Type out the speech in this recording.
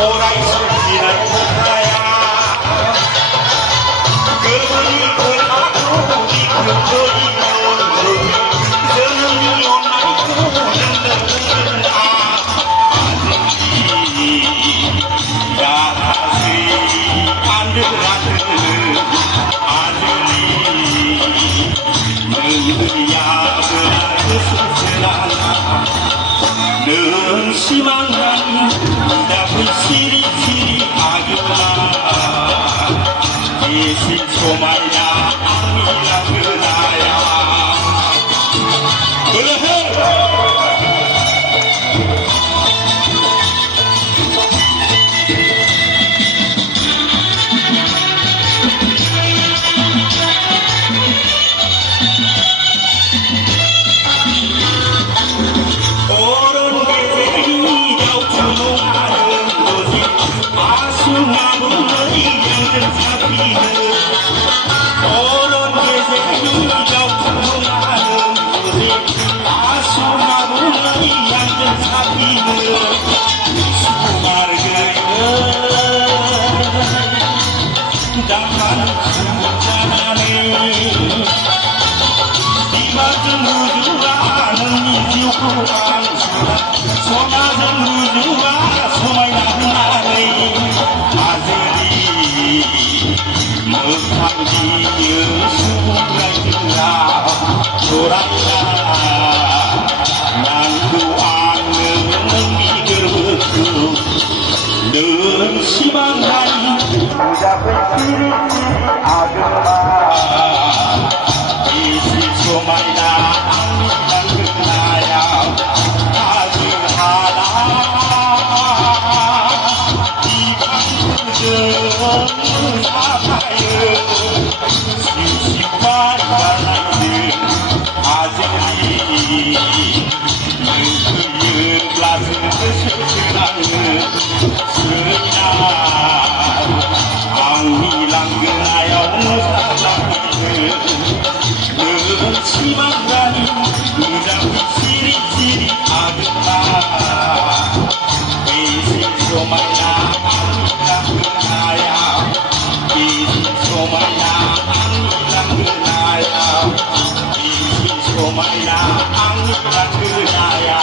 오라이 술지날 못가야 그분이 그하고 이그거이 저는 요나이고 는는 아들이 야하시 안들아들 아들이 너희들 야그라그 술세라나 는 시망난 나쁜 시리시리 아그나 예시 소말야 아미라 그나야 그래 넌 시방하니 부잡은 시리시리 아그마 이시소말이나 난 그나야 아직 하나 이방그전 사파여 심심만만한들 아직이 그 글라스는 슬슬하는 앙미랑그나야 오사랑이들 넌 시방가니 의장이 시리시리 아그나 이시소마야 앙미랑그나야 이시소마야 앙미랑그나야 이시소마야 앙미랑그나야